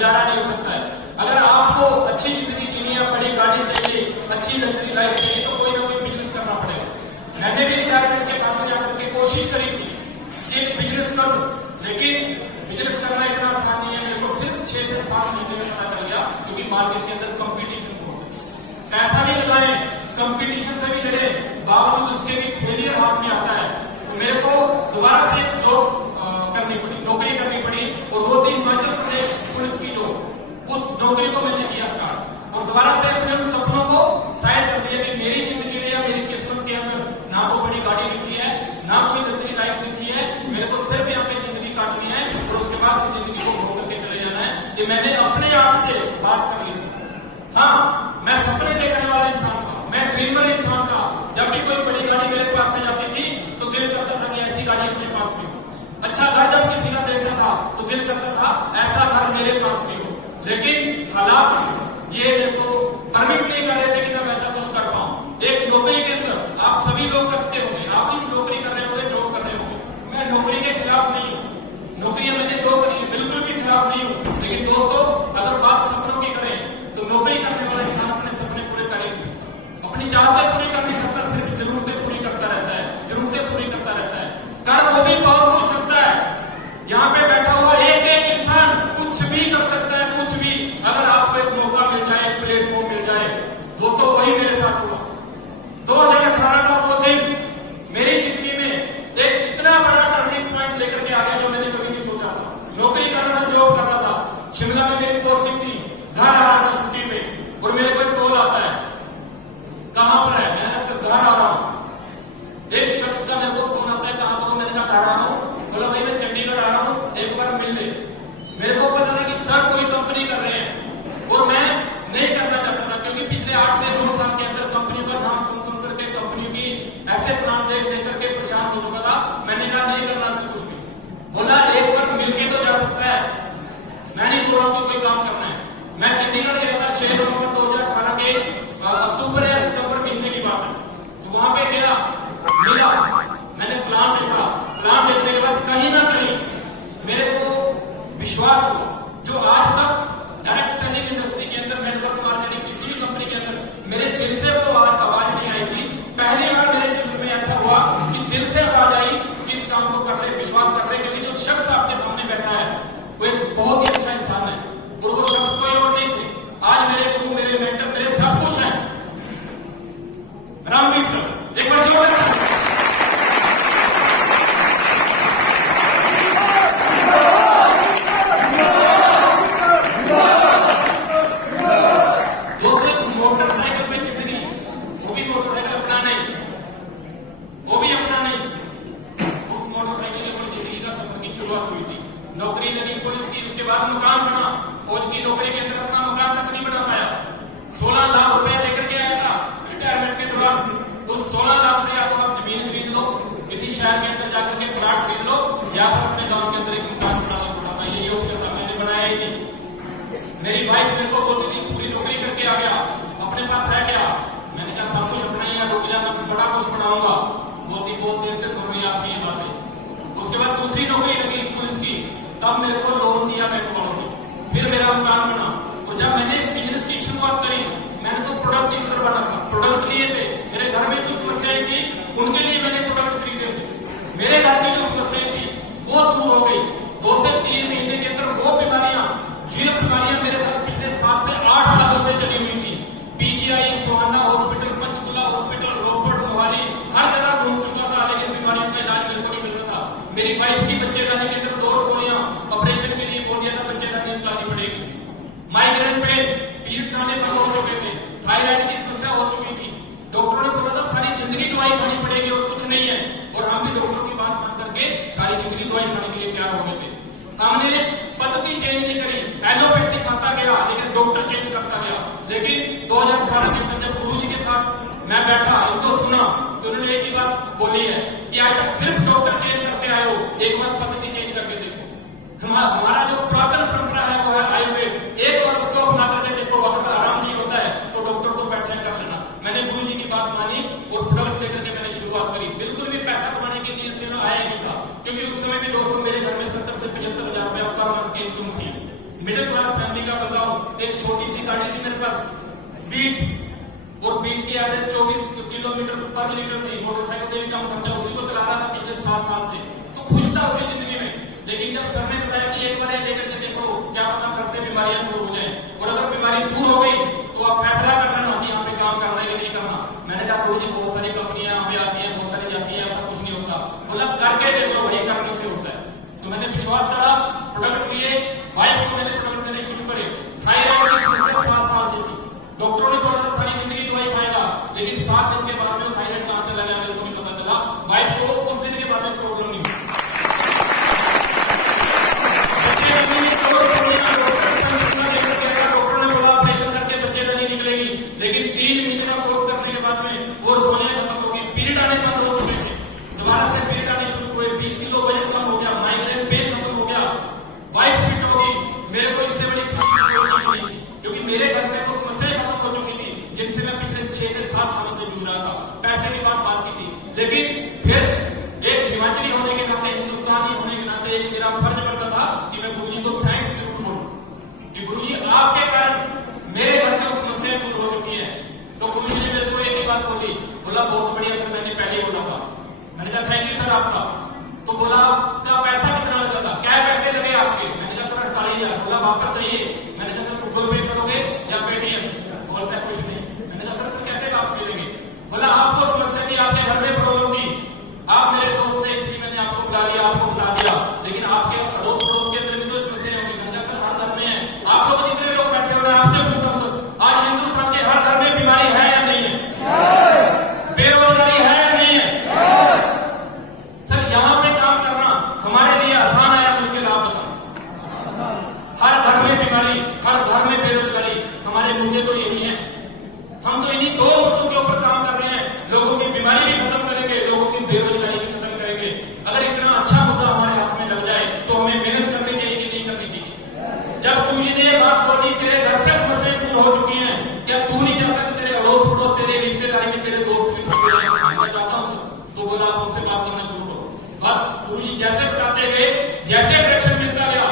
गुजारा नहीं हो सकता है। अगर आपको अच्छी जिंदगी जीनी है, बड़ी गाड़ी चाहिए, अच्छी लग्जरी लाइफ चाहिए, तो कोई ना कोई बिजनेस करना पड़ेगा। मैंने भी रिटायरमेंट के बाद जाकर के कोशिश करी थी कि बिजनेस करूं, लेकिन बिजनेस करना इतना आसान नहीं है। मेरे को सिर्फ 6 से 7 महीने में पता चल गया, क्योंकि मार्केट के अंदर कंपटीशन हो गया। पैसा भी लगाए, कंपटीशन से भी लड़े, बावजूद उसके भी फेलियर हाथ में आता है। तो मेरे को दोबारा से जॉब करनी पड़ी, नौकरी करनी पड़ी, और वो थी हिमाचल प्रदेश पुलिस की जॉब। उस नौकरी को मैंने किया स्टार्ट, और दोबारा से अपने उन सपनों को साइड कर दिया कि मेरी जिंदगी में या मेरी किस्मत के अंदर ना तो बड़ी गाड़ी लिखी है, ना कोई लग्जरी लाइफ लिखी है। मेरे को सिर्फ यहाँ पे जिंदगी काटनी है, और उसके बाद उस जिंदगी को भोग करके चले जाना है। ये मैंने अपने आप से बात कर ली। हाँ, मैं सपने देखने वाला इंसान था, मैं ड्रीमर इंसान था। जब भी कोई बड़ी गाड़ी मेरे पास से जाती थी तो दिल करता था कि ऐसी गाड़ी अपने पास भी हो। अच्छा घर जब किसी का देखता था तो दिल करता था ऐसा घर मेरे पास भी हो। लेकिन हालात ये मेरे को परमिट नहीं कर रहे थे कि मैं वैसा कुछ कर पाऊं। एक नौकरी के अंदर आप सभी लोग करते होंगे, आप भी नौकरी कर रहे होंगे, जॉब कर रहे होंगे। मैं नौकरी के खिलाफ नहीं हूँ, नौकरियां मैंने 2 करी, बिल्कुल भी खिलाफ नहीं हूँ। लेकिन दोस्तों, अगर बात सपनों की करें तो नौकरी करने वाला इंसान अपने सपने पूरे कर ही नहीं सकता, अपनी चाहतें पूरी कर नहीं सकता, सिर्फ जरूरतें पूरी करता रहता है, जरूरतें पूरी करता रहता है। कर वो भी बहुत कुछ सकता है। यहाँ पे बैठा हुआ एक एक इंसान कुछ भी कर सकता है, कुछ भी। अगर आपको एक मौका मिल जाए, एक प्लेटफॉर्म मिल जाए, तो वही मेरे साथ हुआ। 2018 का वो दिन मेरी जिंदगी में एक इतना बड़ा टर्निंग पॉइंट लेकर के आ गया जो मैंने कभी नहीं सोचा था। नौकरी कर रहा था, जॉब कर रहा था, शिमला में मेरी पोस्टिंग थी, घर आ रहा था छुट्टी पे, और मेरे को एक कॉल आता है, कहां पर है? मैं सिर्फ घर आ रहा हूं। एक शख्स का मेरे को फोन आता है, कहां पर हो? मैंने कहा घर आ रहा हूं। बोला भाई मैं चंडीगढ़ आ रहा हूं, एक बार मिल ले। मेरे को पता था कि सर कोई कंपनी कर रहे हैं, और मैं नहीं करना चाहता था, क्योंकि पिछले 8 से 2 साल के अंदर कंपनियों का नाम सुन करके, कंपनियों की ऐसे प्लान देख करके परेशान हो चुका था। मैंने कहा नहीं करना कुछ भी। बोला एक बार मिलके तो जा सकता है, मैं नहीं बोल रहा हूं कि कोई काम करना है। मैं चंडीगढ़ गया था 6 नवंबर 2018 के अक्टूबर या सितंबर महीने की बात है। तो वहां पे गया, मिला, मैंने प्लान देखा। प्लान देखने के बाद कहीं ना कहीं मेरे को विश्वास हुआ, जो आज तक डायरेक्ट सेलिंग इंडस्ट्री के अंदर, नेटवर्क मार्केटिंग, किसी भी कंपनी के अंदर मेरे दिल से वो आवाज नहीं आई थी। पहली बार मेरे जीवन में ऐसा हुआ कि दिल से आवाज आई कि इस काम को कर ले, विश्वास कर ले, क्योंकि जो शख्स आपके सामने बैठा है वो एक बहुत ही अच्छा इंसान है, और वो शख्स कोई और नहीं थे। आज मेरे गुरु, मेरे मेंटर, मेरे सब कुछ हैं, रामवीर सर। एक बार जोर नौकरी लगी पुलिस की, उसके बाद मकान बना, फौज की नौकरी के अंदर अपना मकान तक नहीं बना पाया। 16 लाख रुपए लेकर के आया था रिटायरमेंट के दौरान। उस 16 लाख से या तो आप जमीन खरीद लो, किसी शहर के अंदर जाकर के प्लाट खरीद लो, या फिर अपने गांव के अंदर एक मकान बना लो छोटा सा। ये ऑप्शन था, मैंने बनाया ही नहीं। मेरी वाइफ मेरे को बोलती थी पूरी नौकरी करके आ गया, अपने पास रह गया। मैंने कहा सब कुछ अपना ही है, रुक जाना, बड़ा कुछ बनाऊंगा। बोलती बहुत देर से सुन रही है आपकी ये बातें। उसके बाद दूसरी नौकरी लगी पुलिस की, तब मेरे को लोन दिया बैंक वालों ने, फिर मेरा मकान बना। तो जब मैंने इस बिजनेस की शुरुआत करी, मैंने तो प्रोडक्ट लेकर बना था, प्रोडक्ट लिए थे। मेरे घर में जो समस्याएं थी उनके लिए मैंने प्रोडक्ट खरीदे थे। मेरे घर की जो समस्याएं थी वो दूर हो गई। 2 से 3 महीने के अंदर वो बीमारियां, जो बीमारियां मेरे साथ पिछले 7 से 8 सालों से चली हुई थी, PGI, Sohana hospital, Panchkula hospital, Ropar, Mohali, हर जगह घूम चुका था, लेकिन बीमारियों का इलाज मेरे को नहीं मिल रहा था। मेरी वाइफ की बच्चेदानी के अंदर 2 रसोइयां ऑपरेशन के लिए बोल दिया था, बच्चेदानी निकालनी पड़ेगी। माइग्रेन पेन, पीरियड्स आने पर हो चुके थे, थायराइड की समस्या हो चुकी थी। डॉक्टरों ने बोला था सारी जिंदगी दवाई खानी पड़ेगी और कुछ नहीं है, और हम भी डॉक्टर की बात मान करके सारी जिंदगी दवाई खाने के लिए तैयार हो गए थे। हमने पद्धति चेंज नहीं करी, एलोपैथी खाता गया, लेकिन डॉक्टर चेंज करता गया। लेकिन 2018 के अंदर जब गुरु जी के साथ मैं बैठा, इनको सुना, तो उन्होंने एक ही बात बोली है कि आज तक सिर्फ डॉक्टर चेंज करते आए हो, एक बार पद्धति चेंज करके देखो। हमारा जो पुरातन परंपरा है वो है आयुर्वेद, एक बार उसको अपना करके देखो, वक्त आराम नहीं होता है तो डॉक्टर तो बैठे कर लेना। मैंने गुरु जी की बात मानी और प्रोडक्ट लेकर के मैंने शुरुआत करी। बिल्कुल भी पैसा कमाने की नीयत से मैं आया नहीं था, क्योंकि उस समय भी दोस्तों मेरे घर में 70 से 75 हजार रुपया पर मंथ की इनकम थी। मिडिल मिडिल क्लास फैमिली का बंदा हूं। एक छोटी सी गाड़ी थी मेरे पास, बीट, और बीट की एवरेज 24 किलोमीटर पर लीटर थी। मोटरसाइकिल से भी कम खर्चा, उसी को चला रहा था पिछले 7 साल से, तो खुश था उसकी जिंदगी में। लेकिन जब सर ने बताया कि एक बार लेकर के देखो, क्या पता घर से बीमारियां दूर हो जाए, और अगर बीमारी दूर हो गई तो आप फैसला कर लेना कि यहाँ पे काम करना है कि नहीं करना। मैंने कहा गुरु जी बहुत सारी कंपनियां यहाँ पे आती हैं, बहुत सारी जाती हैं, ऐसा कुछ नहीं होता। बोला करके देख लो भाई, करने से होता है। तो मैंने विश्वास करा, प्रोडक्ट लिए, वाइफ को मैंने प्रोडक्ट देने शुरू करे। थायराइड की समस्या 7 साल से थी, डॉक्टरों ने बोला था सारी जिंदगी दवाई खाएगा, लेकिन 7 दिन के बाद में थायराइड कहां चला गया मेरे को नहीं पता चला। वाइफ को उस दिन के बाद में प्रॉब्लम नहीं हुई। डॉक्टर ने बोला ऑपरेशन करके बच्चे नहीं निकलेगी, लेकिन 3 महीने का कोर्स करने के बाद में और सोनिया खत्म होगी, पीरियड आने बंद हो चुके थे, दोबारा से पीरियड आने शुरू हुए, 20 किलो वजन कम हो गया, माइग्रेन पेन खत्म हो गया, वाइफ फिट होगी। मेरे को इससे बड़ी खुशी की कोई चीज नहीं, क्योंकि मेरे घर से तो समस्याएं खत्म हो चुकी थी जिनसे मैं पिछले 6 से 7 सालों से जूझ रहा था। पैसे की बात की थी, लेकिन फिर एक हिमाचली होने के नाते, हिंदुस्तानी होने के नाते एक मेरा फर्ज बनता था कि मैं गुरुजी को थैंक्स जरूर बोलूं कि गुरुजी आपके कारण मेरे घर से समस्याएं दूर हो चुकी है। तो गुरुजी ने मेरे को एक ही बात बोली, बोला बहुत बढ़िया सर, मैंने पहले ही बोला था। मैंने कहा थैंक यू सर आपका। तो बोला आपका पैसा कितना लगा था, क्या पैसे लगे आपके? मैंने कहा सर 48,000। बोला वापस आइए। मैंने कहा सर गूगल पे करोगे या पेटीएम? बोलता है कुछ नहीं। मैंने कहा सर फिर कैसे वापस मिलेंगे? बोला आपको समस्या थी, आपके घर में प्रॉब्लम थी, आप मेरे दोस्त थे इसलिए मैंने आपको बुला लिया, आपको बता दिया, लेकिन आपके अड़ोस पड़ोस के अंदर भी तो समस्या होगी। मैंने कहा सर हर घर में है, आप लोग जितने लोग बैठे हो, मैं आपसे पूछता हूँ सर, आज हिंदुस्तान के हर घर में बीमारी है या नहीं है? बेरोजगारी है या नहीं है? सर यहाँ पे काम करना हमारे लिए आसान है या मुश्किल, आप बताओ। हर घर में बीमारी, हर घर में बेरोजगारी, हमारे मुद्दे तो यही है। हम तो इन्हीं 2 मुद्दों के ऊपर काम कर रहे हैं, लोगों की बीमारी भी खत्म करेंगे, लोगों की बेरोजगारी भी खत्म करेंगे। अगर इतना अच्छा मुद्दा हमारे हाथ में लग जाए तो हमें मेहनत करनी चाहिए कि नहीं करनी चाहिए? जब गुरुजी ने ये बात बोली, तेरे घर से समस्याएं दूर हो चुकी हैं, क्या तू नहीं चाहता कि तेरे अड़ोस पड़ोस, तेरे रिश्तेदारी में तेरे दोस्त भी छूट जाए? मैं चाहता हूँ सर। तो बोला आप उनसे बात करना शुरू करो। बस गुरुजी जैसे बताते गए, जैसे डायरेक्शन मिलता गया,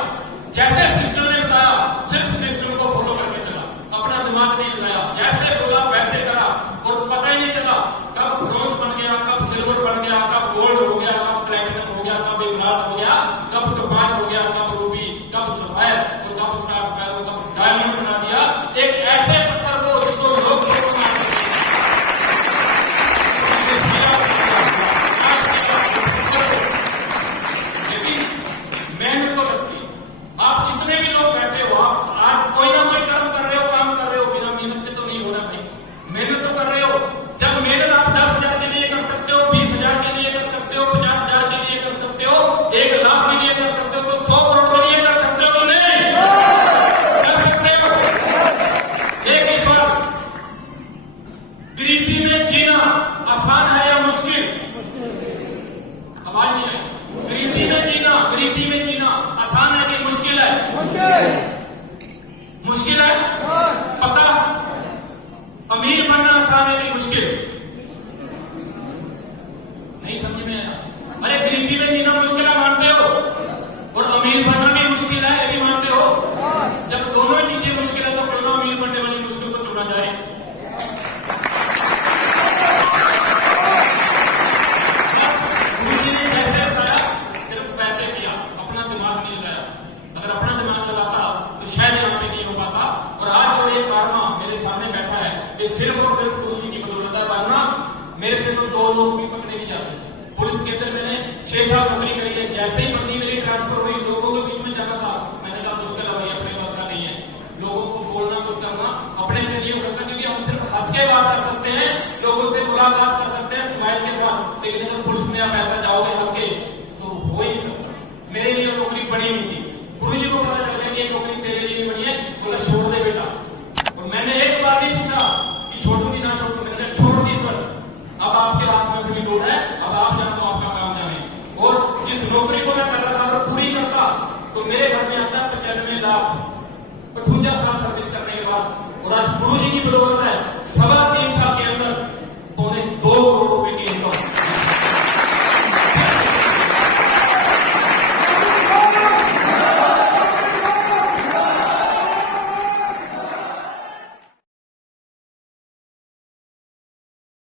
जैसे सिस्टम ने बताया, सिर्फ सिस्टम को फॉलो करके चला, अपना दिमाग नहीं लगाया, जैसे बोला वैसे करा, और पता ही नहीं चला कब ब्रोंज बन गया, कब सिल्वर बन गया, कब गोल्ड हो गया, कब प्लैटिनम हो गया, कब इमराल्ड हो गया, कब टोपाज हो गया, कब रूबी, कब सफायर, और कब स्टार स्पैरो, कब डायमंड बना दिया। एक ऐसे पत्थर को जिसको लोग मेहनत तो लगती है। आप जितने भी लोग बैठे हो, आप आज कोई ना कोई कर्म कर रहे हो, काम कर रहे हो, बिना मेहनत के तो नहीं हो रहा भाई। मेहनत तो कर रहे हो। जब मेहनत आप 10,000 के लिए कर सकते हो, 20,000 के लिए कर सकते हो, 50,000 के लिए कर सकते हो, 1 लाख के लिए कर सकते हो, तो 100 करोड़ के लिए कर सकते हो तो नहीं कर सकते हो। एक ही सवाल, गरीबी में जीना आसान है या मुश्किल? आवाज नहीं आई। गरीबी में जीना आसान है कि मुश्किल है? मुश्किल है। पता, अमीर बनना आसान है कि मुश्किल? नहीं समझ में आया। अरे गरीबी में जीना मुश्किल है, मानते हो, और अमीर बनना भी मुश्किल है, ये भी मानते हो। जब दोनों चीजें मुश्किल है तो क्यों ना अमीर बनने वाली मुश्किल को चुना जाए? सिर्फ और सिर्फ गुरुजी की बदौलत है, वरना मेरे से तो 2 लोग भी पकड़े नहीं जाते। पुलिस के अंदर मैंने 6 साल नौकरी करी है। जैसे ही बंदी मेरी ट्रांसफर हुई, लोगों के बीच में जाना था, मैंने कहा मुश्किल है भाई, अपने पास नहीं है। लोगों को बोलना कुछ करना अपने से नहीं हो सकता, क्योंकि हम सिर्फ हंस के बात कर सकते हैं, लोगों से मुलाकात कर सकते हैं स्माइल के साथ, लेकिन अगर पुलिस में आप ऐसा जाओगे हंस के तो हो ही नहीं सकता। मेरे लिए नौकरी बड़ी नहीं थी। गुरुजी को पता चल गया कि ये नौकरी तेरे लिए बड़ी है, बोला छोड़ दे बेटा। और मैंने एक बार नहीं पूछा छोड़ूंगी ना छोड़ू, मैंने कहा छोड़ दी सर, अब आपके हाथ में अपनी डोर है, अब आप जानो, आपका काम जाने। और जिस नौकरी को मैं कर रहा था अगर पूरी करता तो मेरे घर में आता 95 लाख 58 साल सर्विस करने के बाद। और आज गुरुजी की बदौलत है 1.25